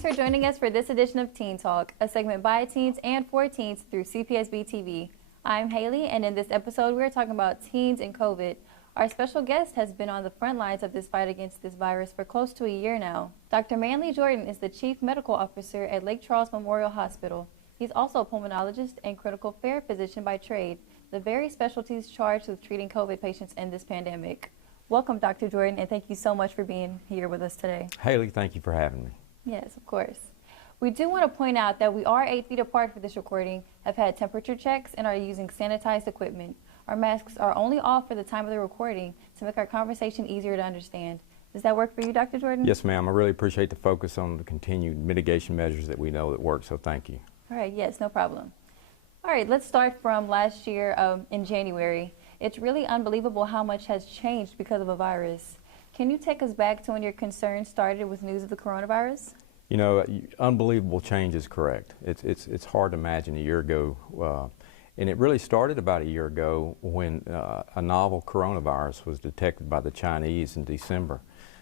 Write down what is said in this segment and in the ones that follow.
Thanks for joining us for this edition of Teen Talk, a segment by teens and for teens through CPSB-TV. I'm Haley, and in this episode, we're talking about teens and COVID. Our special guest has been on the front lines of this fight against this virus for close to a year now. Dr. Manley Jordan is the Chief Medical Officer at Lake Charles Memorial Hospital. He's also a pulmonologist and critical care physician by trade, the very specialties charged with treating COVID patients in this pandemic. Welcome, Dr. Jordan, and thank you so much for being here with us today. Haley, thank you for having me. Yes, of course. We do want to point out that we are 8 feet apart for this recording, have had temperature checks, and are using sanitized equipment. Our masks are only off for the time of the recording to make our conversation easier to understand. Does that work for you, Dr. Jordan? Yes, ma'am. I really appreciate the focus on the continued mitigation measures that we know that work, so thank you. All right, yes, no problem. All right, let's start from last year in January. It's really unbelievable how much has changed because of a virus. Can you take us back to when your concerns started with news of the coronavirus? You know, unbelievable change is correct. It's hard to imagine a year ago. And it really started about a year ago when a novel coronavirus was detected by the Chinese in December.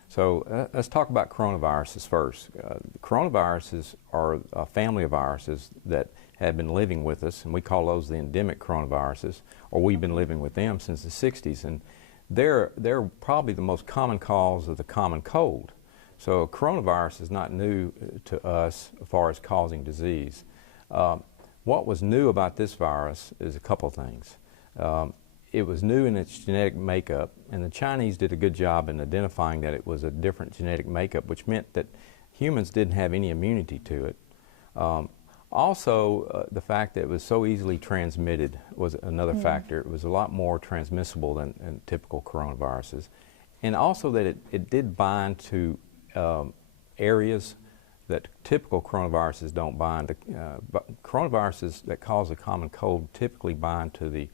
So let's talk about coronaviruses first. Coronaviruses are a family of viruses that have been living with us, and we call those the endemic coronaviruses, or we've been living with them since the 60s. And they're probably the most common cause of the common cold. So coronavirus is not new to us as far as causing disease. What was new about this virus is a couple things. It was new in its genetic makeup, and the Chinese did a good job in identifying that it was a different genetic makeup, which meant that humans didn't have any immunity to it. Also, the fact that it was so easily transmitted was another factor. It was a lot more transmissible than typical coronaviruses. And also that it did bind to areas that typical coronaviruses don't bind. But coronaviruses that cause a common cold typically bind to the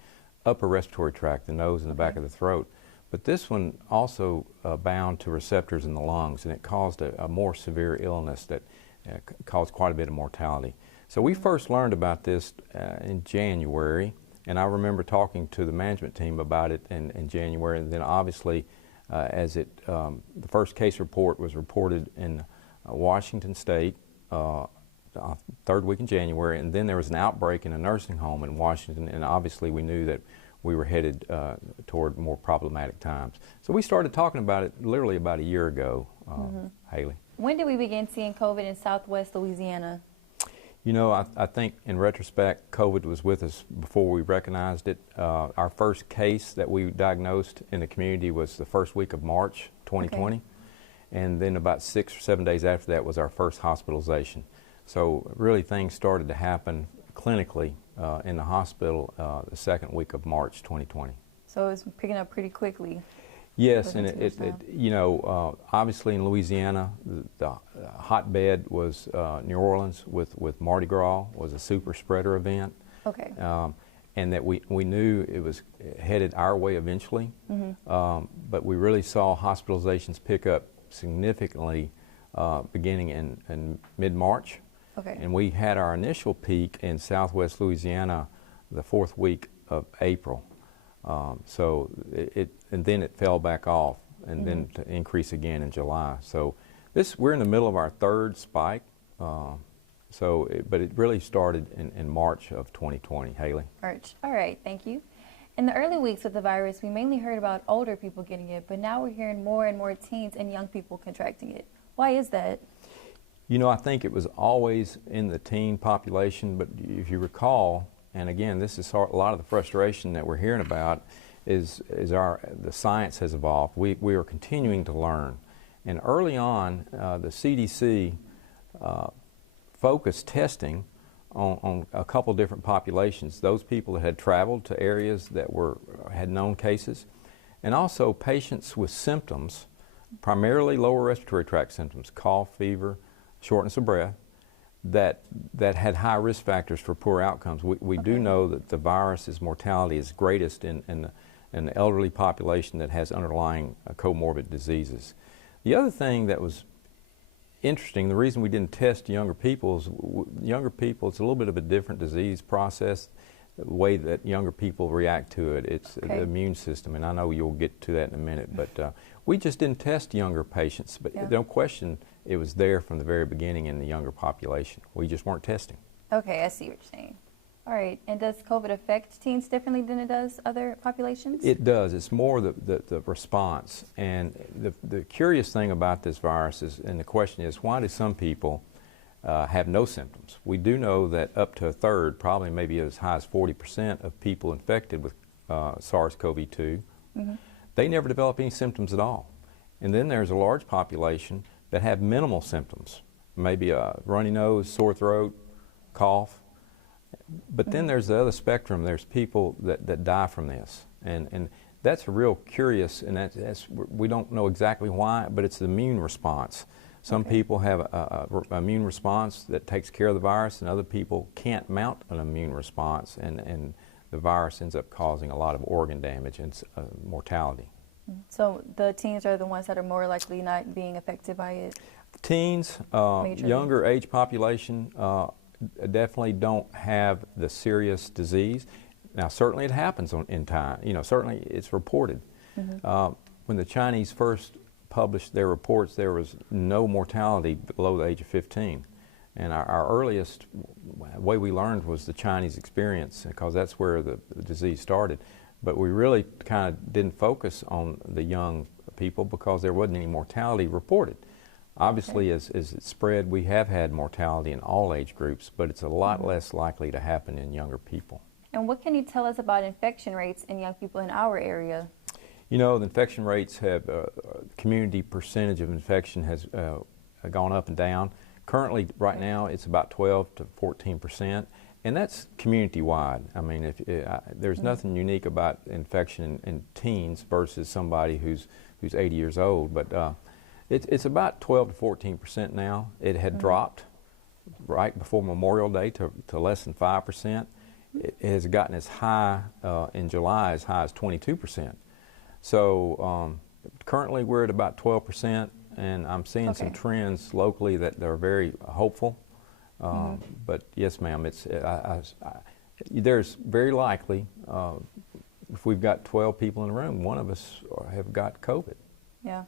upper respiratory tract, the nose and the back of the throat. But this one also bound to receptors in the lungs, and it caused a more severe illness that caused quite a bit of mortality. So we first learned about this in January, and I remember talking to the management team about it in January, and then obviously the first case report was reported in Washington State, third week in January, and then there was an outbreak in a nursing home in Washington, and obviously we knew that we were headed toward more problematic times. So we started talking about it literally about a year ago, Haley. When did we begin seeing COVID in Southwest Louisiana? You know, I think in retrospect, COVID was with us before we recognized it. Our first case that we diagnosed in the community was the first week of March 2020. Okay. And then about 6 or 7 days after that was our first hospitalization. So really things started to happen clinically in the hospital the second week of March 2020. So it was picking up pretty quickly. Yes, and you know, obviously in Louisiana, the hotbed was New Orleans with Mardi Gras was a super spreader event. Okay. And that we knew it was headed our way eventually, but we really saw hospitalizations pick up significantly beginning in mid-March. Okay. And we had our initial peak in Southwest Louisiana the 4th week of April. And then it fell back off, and then to increase again in July. So we're in the middle of our third spike. But it really started in March of 2020. Haley. March. All right. Thank you. In the early weeks of the virus, we mainly heard about older people getting it, but now we're hearing more and more teens and young people contracting it. Why is that? You know, I think it was always in the teen population, but if you recall, and again, this is a lot of the frustration that we're hearing about, is the science has evolved. We are continuing to learn. And early on, the CDC focused testing on a couple different populations. Those people that had traveled to areas that had known cases, and also patients with symptoms, primarily lower respiratory tract symptoms, cough, fever, shortness of breath, that had high risk factors for poor outcomes. We do know that the virus's mortality is greatest in the elderly population that has underlying comorbid diseases. The other thing that was interesting, the reason we didn't test younger people is it's a little bit of a different disease process. The way that younger people react to it, it's the immune system, and I know you'll get to that in a minute, but we just didn't test younger patients, but no question Mm-hmm. It was there from the very beginning in the younger population. We just weren't testing. Okay, I see what you're saying. All right, and does COVID affect teens differently than it does other populations? It does. It's more the response. And the curious thing about this virus is, and the question is, why do some people have no symptoms? We do know that up to a third, probably maybe as high as 40% of people infected with SARS-CoV-2, mm-hmm. they never develop any symptoms at all. And then there's a large population that have minimal symptoms, maybe a runny nose, sore throat, cough. But then there's the other spectrum. There's people that die from this, and that's real curious, and that's we don't know exactly why, but it's the immune response. Some people have an immune response that takes care of the virus, and other people can't mount an immune response, and the virus ends up causing a lot of organ damage and mortality. So the teens are the ones that are more likely not being affected by it? Teens, younger age population, definitely don't have the serious disease. Now, certainly it happens in time. You know, certainly it's reported. Mm-hmm. When the Chinese first published their reports, there was no mortality below the age of 15. And our earliest way we learned was the Chinese experience, because that's where the disease started. But we really kind of didn't focus on the young people because there wasn't any mortality reported. Obviously, as it spread, we have had mortality in all age groups, but it's a lot less likely to happen in younger people. And what can you tell us about infection rates in young people in our area? You know, the infection rates have, community percentage of infection has gone up and down. Currently, right now, it's about 12 to 14%, and that's community-wide. I mean, there's nothing unique about infection in teens versus somebody who's 80 years old, but it's about 12 to 14% now. It had dropped right before Memorial Day to less than 5%. It has gotten as high in July as high as 22%. So currently we're at about 12%, and I'm seeing some trends locally that are very hopeful. But yes, ma'am, there's very likely, if we've got 12 people in the room, one of us have got COVID. Yeah.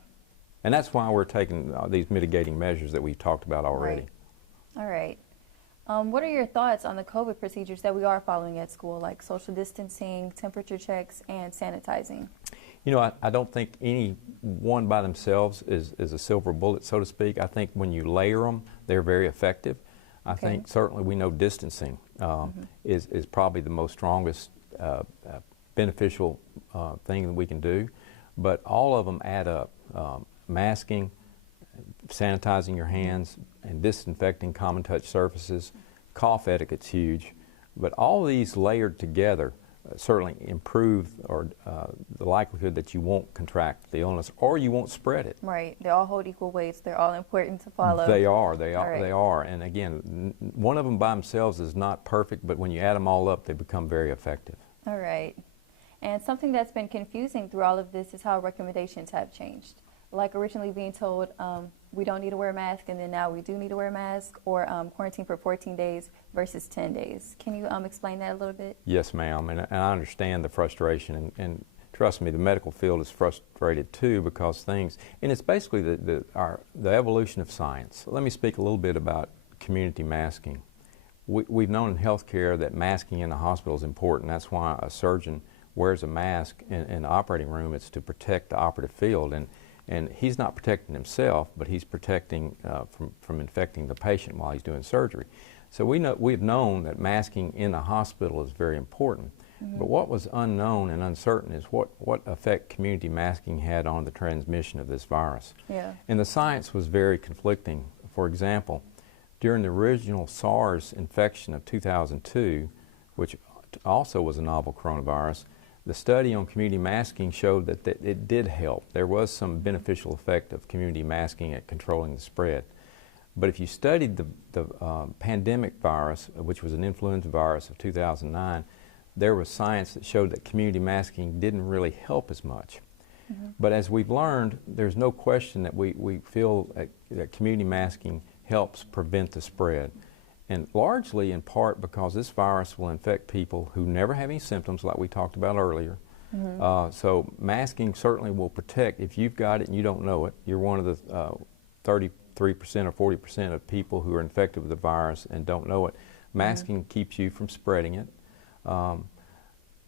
And that's why we're taking these mitigating measures that we've talked about already. Right. All right. What are your thoughts on the COVID procedures that we are following at school, like social distancing, temperature checks, and sanitizing? You know, I don't think any one by themselves is a silver bullet, so to speak. I think when you layer them, they're very effective. I think certainly we know distancing is probably the most strongest beneficial thing that we can do. But all of them add up. Masking, sanitizing your hands, and disinfecting common touch surfaces. Cough etiquette's huge. But all these layered together certainly improve the likelihood that you won't contract the illness or you won't spread it. Right. They all hold equal weights. They're all important to follow. They are. And again, one of them by themselves is not perfect, but when you add them all up, they become very effective. All right. And something that's been confusing through all of this is how recommendations have changed. Like originally being told we don't need to wear a mask, and then now we do need to wear a mask, or quarantine for 14 days versus 10 days. Can you explain that a little bit? Yes, ma'am, and I understand the frustration, and trust me, the medical field is frustrated too, because things, and it's basically the evolution of science. Let me speak a little bit about community masking. We've known in healthcare that masking in the hospital is important. That's why a surgeon wears a mask in the operating room. It's to protect the operative field, and he's not protecting himself, but he's protecting from infecting the patient while he's doing surgery. So we've known that masking in the hospital is very important. But what was unknown and uncertain is what effect community masking had on the transmission of this virus. Yeah. And the science was very conflicting. For example, during the original SARS infection of 2002, which also was a novel coronavirus, the study on community masking showed that it did help. There was some beneficial effect of community masking at controlling the spread. But if you studied the pandemic virus, which was an influenza virus of 2009, there was science that showed that community masking didn't really help as much. But as we've learned, there's no question that we feel that community masking helps prevent the spread. And largely in part because this virus will infect people who never have any symptoms like we talked about earlier. So masking certainly will protect. If you've got it and you don't know it, you're one of the 30 3% or 40% of people who are infected with the virus and don't know it. Masking keeps you from spreading it.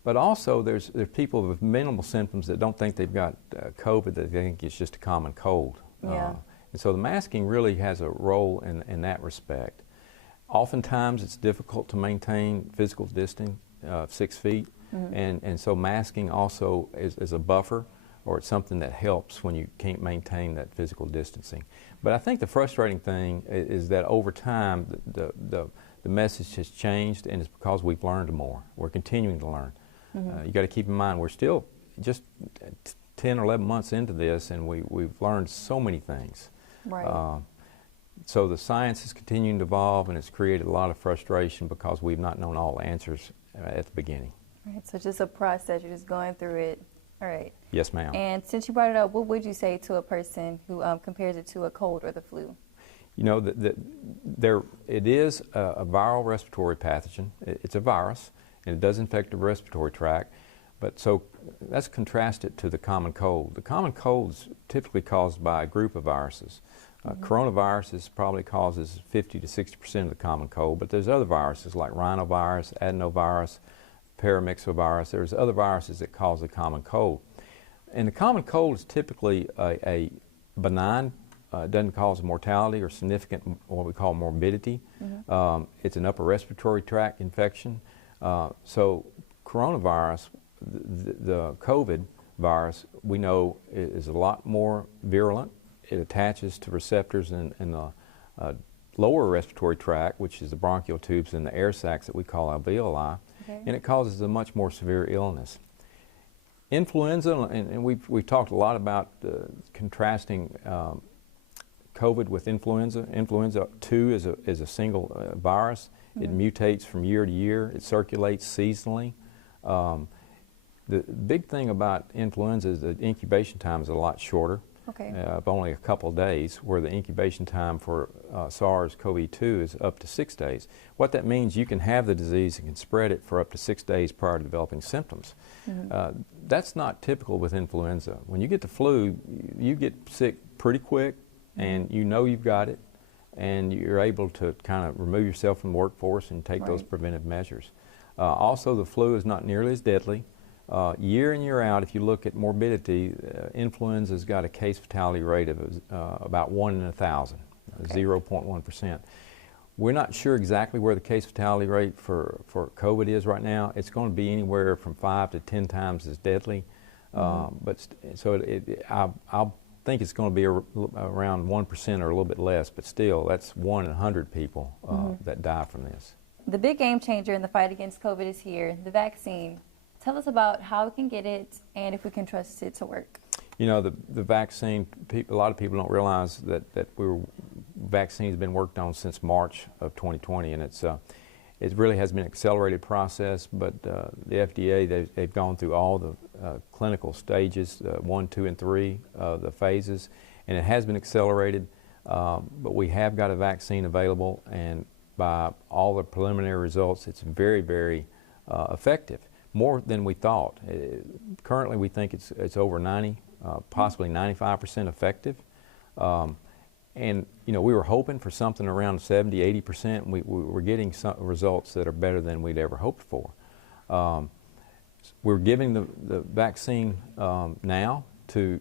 But also there's people with minimal symptoms that don't think they've got COVID, that they think it's just a common cold. Yeah. And so the masking really has a role in that respect. Oftentimes it's difficult to maintain physical distancing of 6 feet, and so masking also is a buffer, or it's something that helps when you can't maintain that physical distancing. But I think the frustrating thing is that over time the message has changed, and it's because we've learned more. We're continuing to learn. You got to keep in mind we're still just 10 or 11 months into this, and we've learned so many things. Right. So the science is continuing to evolve, and it's created a lot of frustration because we've not known all the answers at the beginning. Right. So just a process. You're just going through it. All right. Yes, ma'am. And since you brought it up, what would you say to a person who compares it to a cold or the flu? You know, it is a viral respiratory pathogen. It's a virus, and it does infect the respiratory tract. But so let's contrast it to the common cold. The common cold is typically caused by a group of viruses. Coronavirus probably causes 50 to 60% of the common cold, but there's other viruses like rhinovirus, adenovirus, paramyxovirus. There's other viruses that cause the common cold. And the common cold is typically a benign, doesn't cause mortality or significant what we call morbidity. It's an upper respiratory tract infection. So coronavirus, the COVID virus, we know is a lot more virulent. It attaches to receptors in the lower respiratory tract, which is the bronchial tubes and the air sacs that we call alveoli, and it causes a much more severe illness. Influenza, and we've talked a lot about contrasting COVID with influenza. Influenza 2 is a single virus. It mutates from year to year. It circulates seasonally. The big thing about influenza is the incubation time is a lot shorter, of only a couple of days, where the incubation time for SARS-CoV-2 is up to 6 days. What that means, you can have the disease and can spread it for up to 6 days prior to developing symptoms. That's not typical with influenza. When you get the flu, you get sick pretty quick, and you know you've got it, and you're able to kind of remove yourself from the workforce and take those preventive measures. Also, the flu is not nearly as deadly. Year in, year out, if you look at morbidity, influenza's got a case fatality rate of about 1 in 1,000, 0.1%. We're not sure exactly where the case fatality rate for COVID is right now. It's going to be anywhere from 5 to 10 times as deadly. But so I'll think it's going to be around 1% or a little bit less, but still, that's 1 in 100 people that die from this. The big game changer in the fight against COVID is here, the vaccine. Tell us about how we can get it and if we can trust it to work. You know, the vaccine, a lot of people don't realize that vaccine has been worked on since March of 2020, and it really has been an accelerated process, but the FDA, they've gone through all the clinical stages, 1, 2, and 3, the phases, and it has been accelerated, but we have got a vaccine available, and by all the preliminary results, it's very, very effective, more than we thought. Currently, we think it's over 90, possibly 95% effective. And you know, we were hoping for something around 70, 80%, and we're getting some results that are better than we'd ever hoped for. We're giving the vaccine now to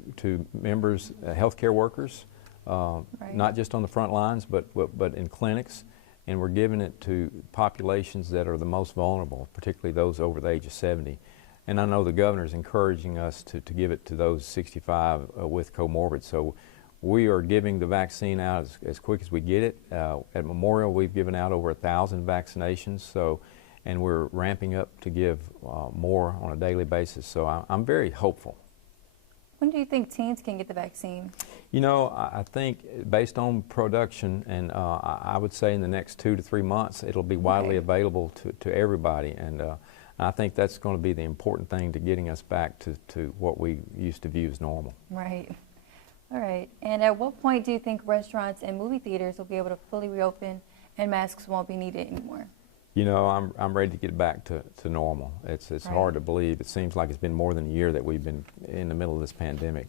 members, healthcare workers, not just on the front lines, but in clinics, and we're giving it to populations that are the most vulnerable, particularly those over the age of 70. And I know the governor is encouraging us to give it to those 65 with comorbid. So we are giving the vaccine out as quick as we get it. At Memorial, we've given out over 1,000 vaccinations, and we're ramping up to give more on a daily basis. So I'm very hopeful. When do you think teens can get the vaccine? You know, I think based on production, and I would say in the next 2 to 3 months, it'll be widely available to everybody. And I think that's going to be the important thing to getting us back to what we used to view as normal. Right. All right. And at what point do you think restaurants and movie theaters will be able to fully reopen and masks won't be needed anymore? You know, I'm ready to get back to normal. It's hard to believe. It seems like it's been more than a year that we've been in the middle of this pandemic.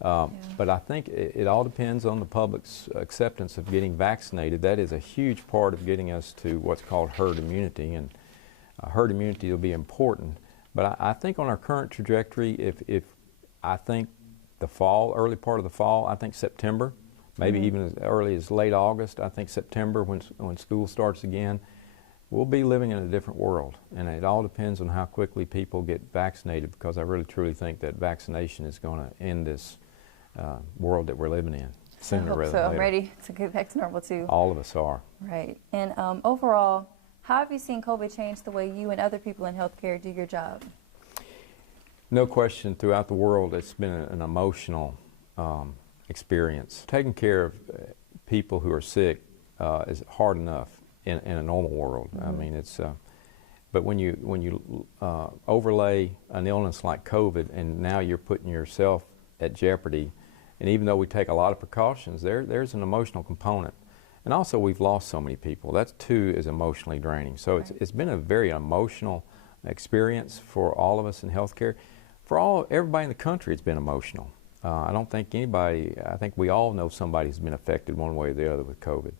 But I think it all depends on the public's acceptance of getting vaccinated. That is a huge part of getting us to what's called herd immunity, and herd immunity will be important. But I think on our current trajectory, if I think the fall, early part of the fall, I think September, maybe even as early as late August, I think September when school starts again, we'll be living in a different world. And it all depends on how quickly people get vaccinated, because I really truly think that vaccination is going to end this world that we're living in sooner rather than later. I'm ready to get back to normal too. All of us are. Right. And overall, how have you seen COVID change the way you and other people in healthcare do your job? No question, throughout the world, it's been an emotional experience. Taking care of people who are sick is hard enough in a normal world. I mean, it's. But when you overlay an illness like COVID, and now you're putting yourself at jeopardy, and even though we take a lot of precautions, there's an emotional component. And also, we've lost so many people. That too is emotionally draining. So it's been a very emotional experience for all of us in healthcare. For everybody in the country, it's been emotional. I don't think I think we all know somebody who's been affected one way or the other with COVID.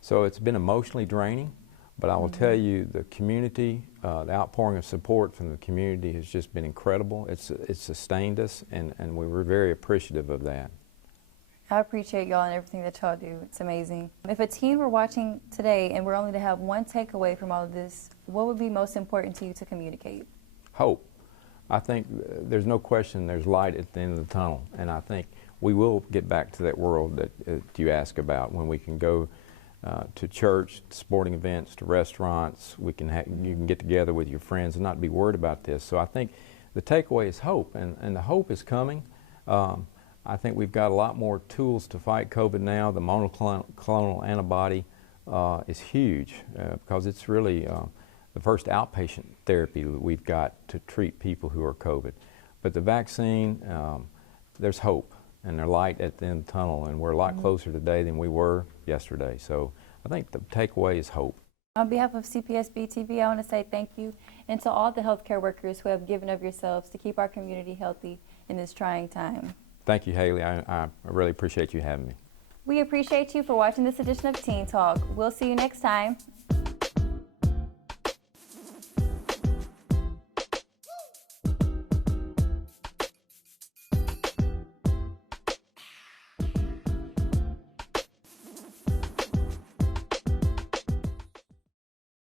So it's been emotionally draining, but I will tell you, the community, the outpouring of support from the community has just been incredible. It's sustained us, and we were very appreciative of that. I appreciate y'all and everything that y'all do. It's amazing. If a teen were watching today and were only to have one takeaway from all of this, what would be most important to you to communicate? Hope. I think there's no question there's light at the end of the tunnel, and I think we will get back to that world that you ask about, when we can go to church, to sporting events, to restaurants. You can get together with your friends and not be worried about this. So I think the takeaway is hope, and the hope is coming. I think we've got a lot more tools to fight COVID now. The monoclonal antibody is huge because it's really the first outpatient therapy that we've got to treat people who are COVID. But the vaccine, there's hope, and there's light at the end of the tunnel, and we're a lot closer today than we were yesterday. So I think the takeaway is hope. On behalf of CPSB-TV, I want to say thank you, and to all the healthcare workers who have given of yourselves to keep our community healthy in this trying time. Thank you, Haley. I really appreciate you having me. We appreciate you for watching this edition of Teen Talk. We'll see you next time.